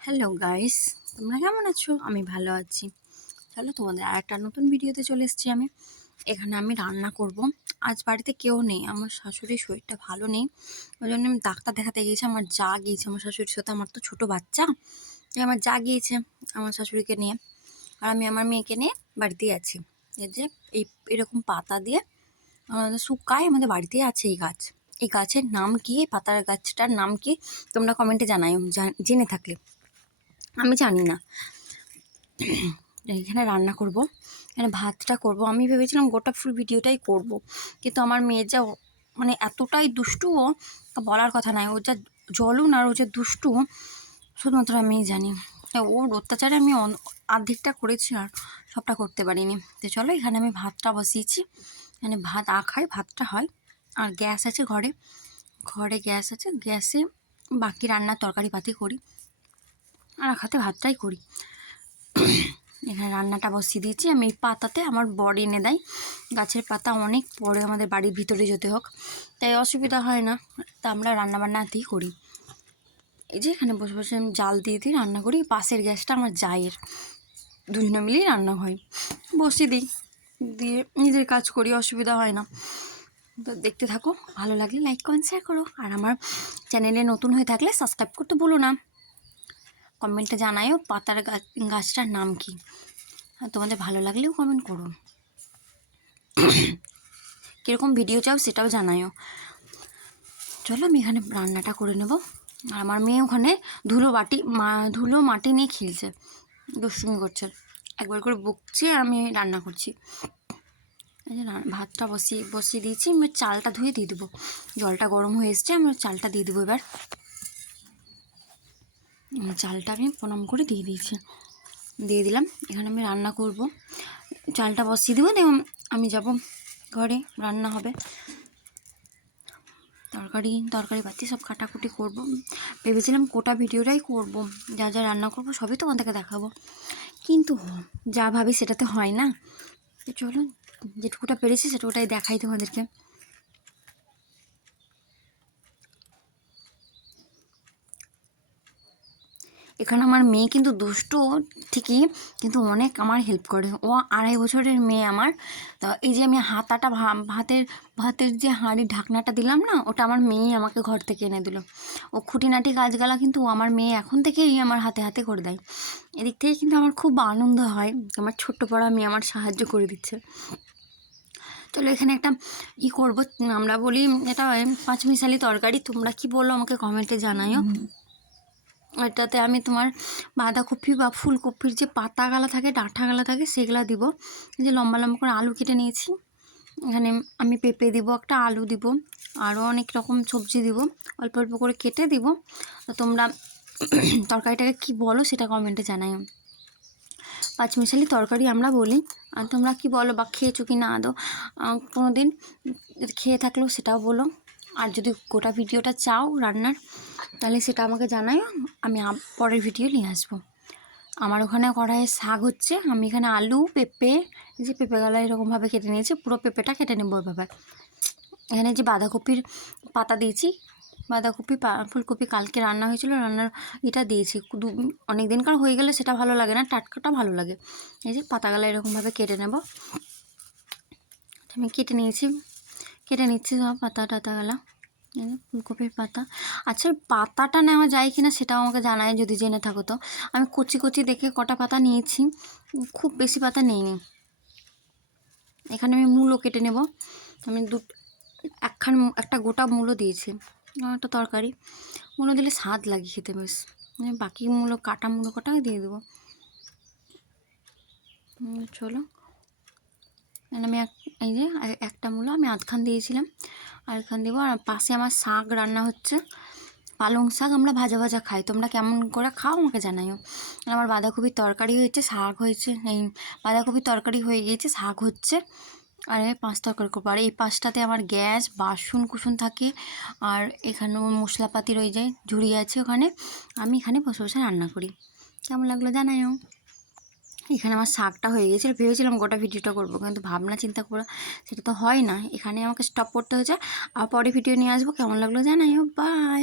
Hello guys তোমরা কেমন আছো? আমি ভালো আছি। চলো তোমাদের আর একটা নতুন ভিডিওতে চলে এসেছি আমি। এখানে আমি রান্না করব। আজ বাড়িতে কেউ নেই, আমার শাশুড়ির শরীরটা ভালো নেই। ওই জন্য আমি ডাক্তার দেখাতে গিয়েছি, আমার যা গিয়েছে। আমার শাশুড়ির সাথে আমার তো ছোটো বাচ্চা। আমার যা গিয়েছে আমার শাশুড়িকে নিয়ে। আর আমি আমার মেয়েকে নিয়ে বাড়িতেই আছি। এই যে, এই এরকম পাতা দিয়ে আমাদের শুকায়, আমাদের বাড়িতেই আছে এই গাছ। এই গাছের নাম কি? পাতার গাছটার নাম কি? তোমরা কমেন্টে জানাই জেনে থাকলে। আমি জানি না। এখানে রান্না করব, এখানে ভাতটা করব। আমি ভেবেছিলাম গোটা ফুল ভিডিওটাই করব, কিন্তু আমার মেয়ে যা মানে এতটাই দুষ্টু, ও বলার কথা নয় ও যা জলুন আর ও যে দুষ্টু, শুধুমাত্র আমিই জানি। ওর অত্যাচারে আমি অর্ধেকটা করেছি আর সবটা করতে পারিনি। তো চলো, এখানে আমি ভাতটা বসিয়েছি। মানে ভাত আখায় ভাতটা হয়। আর গ্যাস আছে ঘরে। ঘরে গ্যাস আছে, গ্যাসে বাকি রান্নার তরকারি পাতি করি। আর এক হাতে ভাতটাই করি। এখানে রান্নাটা বসিয়ে দিয়েছি। আমি এই পাতাতে আমার বর এনে দেয়। গাছের পাতা অনেক পরে আমাদের বাড়ির ভিতরে যেতে হোক। তাই অসুবিধা হয় না। তা আমরা রান্নাবান্নাতেই করি। এই যে এখানে বসে বসে আমি জাল দিয়ে দিই রান্না করি। পাশের গ্যাসটা আমার জায়ের। দুজনে মিলেই রান্না হয়। বসিয়ে দিই। দিয়ে নিজের কাজ করি, অসুবিধা হয় না। তো দেখতে থাকো। ভালো লাগলে লাইক কমেন্ট শেয়ার করো। আর আমার চ্যানেলে নতুন হয়ে থাকলে সাবস্ক্রাইব করতে বলো না। কমেন্টে জানায়ও পাতার গাছটার নাম কি। তোমাদের ভালো লাগলেও কমেন্ট করো। কীরকম ভিডিও চাও সেটাও জানায়ও। চলো আমি এখানে রান্নাটা করে নেব। আর আমার মেয়ে ওখানে ধুলো বাটি, মা, ধুলো মাটি নিয়ে খেলছে। দুষ্টুমি করছে। একবার করে বকছে আমি রান্না করছি। ভাতটা বসিয়ে বসিয়ে দিয়েছি। আমি চালটা ধুয়ে দিয়ে দেবো। জলটা গরম হয়ে এসছে আমি চালটা দিয়ে দেবো এবার। চালটা আমি প্রণাম করে দিয়ে দিয়েছি। দিয়ে দিলাম। এখানে আমি রান্না করব। চালটা বসিয়ে দেবো দিয়ে আমি যাব ঘরে। রান্না হবে। তরকারি তরকারি পাতি সব কাটাকুটি করব। ভেবেছিলাম কোটা ভিডিওটাই করব। যা যা রান্না করব সবই তোমাদেরকে দেখাবো। কিন্তু যা ভাবি সেটাতে হয় না। তো চলো যেটুকুটা পেরেছি সেটুকুটাই দেখাই তোমাদেরকে। এখানে আমার মেয়ে কিন্তু দুষ্ট, ঠিকই, কিন্তু অনেক আমার হেল্প করে। ও আড়াই বছরের মেয়ে আমার। তা এই যে আমি হাতাটা ভাতের ভাতের যে হাঁড়ির ঢাকনাটা দিলাম না, ওটা আমার মেয়ে আমাকে ঘর থেকে এনে দিল। ও খুঁটিনাটি কাজগুলা কিন্তু আমার মেয়ে এখন থেকেই আমার হাতে হাতে করে দেয়। এদিক থেকে কিন্তু আমার খুব আনন্দ হয়। আমার ছোট্ট পড়া মেয়ে আমার সাহায্য করে দিচ্ছে। চলো এখানে একটা ই করব। আমরা বলি, এটা পাঁচ মিশালি তরকারি। তোমরা কি বলো আমাকে কমেন্টে জানাইও এটাতে আমি তোমার বাঁধাকপি বা ফুলকপির যে পাতাগালা থাকে ডাঁটাগালা থাকে, সেগুলো দিব। যে লম্বা লম্বা করে আলু কেটে নিয়েছি। এখানে আমি পেঁপে দিব, একটা আলু দিব, আরও অনেক রকম সবজি দিব। অল্প অল্প করে কেটে দিব। তোমরা তরকারিটাকে কি বলো সেটা কমেন্টে জানাইও। পাঁচমিশালি তরকারি আমরা বলি। আর তোমরা কি বলো বা খেয়েছো কি না আদৌ? কোনো দিন খেয়ে থাকলেও সেটাও বলো। আর যদি গোটা ভিডিওটা চাও রান্নার, তাহলে সেটা আমাকে জানাও আমি পরের ভিডিও নিয়ে আসব। আমার ওখানে কড়াইয়ে শাক হচ্ছে, আমি এখানে আলু, পেঁপে, এই যে পেঁপে গালা এরকমভাবে কেটে নিয়েছি, পুরো পেঁপেটা কেটে নেব এভাবে। এখানে যে বাঁধাকপির পাতা দিয়েছি, বাঁধাকপি ফুলকপি কালকে রান্না হয়েছিল, রান্নার এটা দিয়েছি। দু অনেক দিনকার হয়ে গেলে সেটা ভালো লাগে না, টাটকাটা ভালো লাগে। এই যে পাতাগুলো এরকমভাবে কেটে নেব। আমি কেটে নিয়েছি। কেটে নিচ্ছি সব পাতা টাতাগুলা ফুলকপির পাতা। আচ্ছা পাতাটা নেওয়া যায় কি না সেটাও আমাকে জানায় যদি জেনে থাকো তো। আমি কচি কচি দেখে কটা পাতা নিয়েছি, খুব বেশি পাতা নেইনি। এখানে আমি মূলো কেটে নেব। আমি দু, একখান একটা গোটা মূলো দিয়েছি। একটা তরকারি। মূলো দিলে স্বাদ লাগে খেতে বেশ। বাকি মূলো, কাটা মূলো কটা দিয়ে দেবো। চলো। এখানে আমি এক, এই যে একটা মূলো আমি আধখান দিয়েছিলাম। আরেকখান দেবো। আর পাশে আমার শাক রান্না হচ্ছে। পালং শাক আমরা ভাজা ভাজা খাই। তোমরা কেমন করে খাও আমাকে জানাইও। আর আমার বাঁধাকপির তরকারি হয়েছে, শাক হয়েছে, এই বাঁধাকপির তরকারি হয়ে গিয়েছে, শাক হচ্ছে। আর আমি পাঁচ তরকারি করব। আর এই পাঁচটাতে আমার গ্যাস, বাসন কুসুন থাকে। আর এখানে মশলাপাতি রয়ে যায় ঝুড়ি আছে ওখানে। আমি এখানে বসে বসে রান্না করি। কেমন লাগল জানাইও। এখানে আমার শাকটা হয়ে গেছে। ভেবেছিলাম গোটা ভিডিওটা করব, কিন্তু ভাবনা চিন্তা করে সেটা তো হয় না। এখানে আমাকে স্টপ করতে হয়েছে। আর পরে ভিডিও নিয়ে আসব। কেমন লাগল জানাই বাই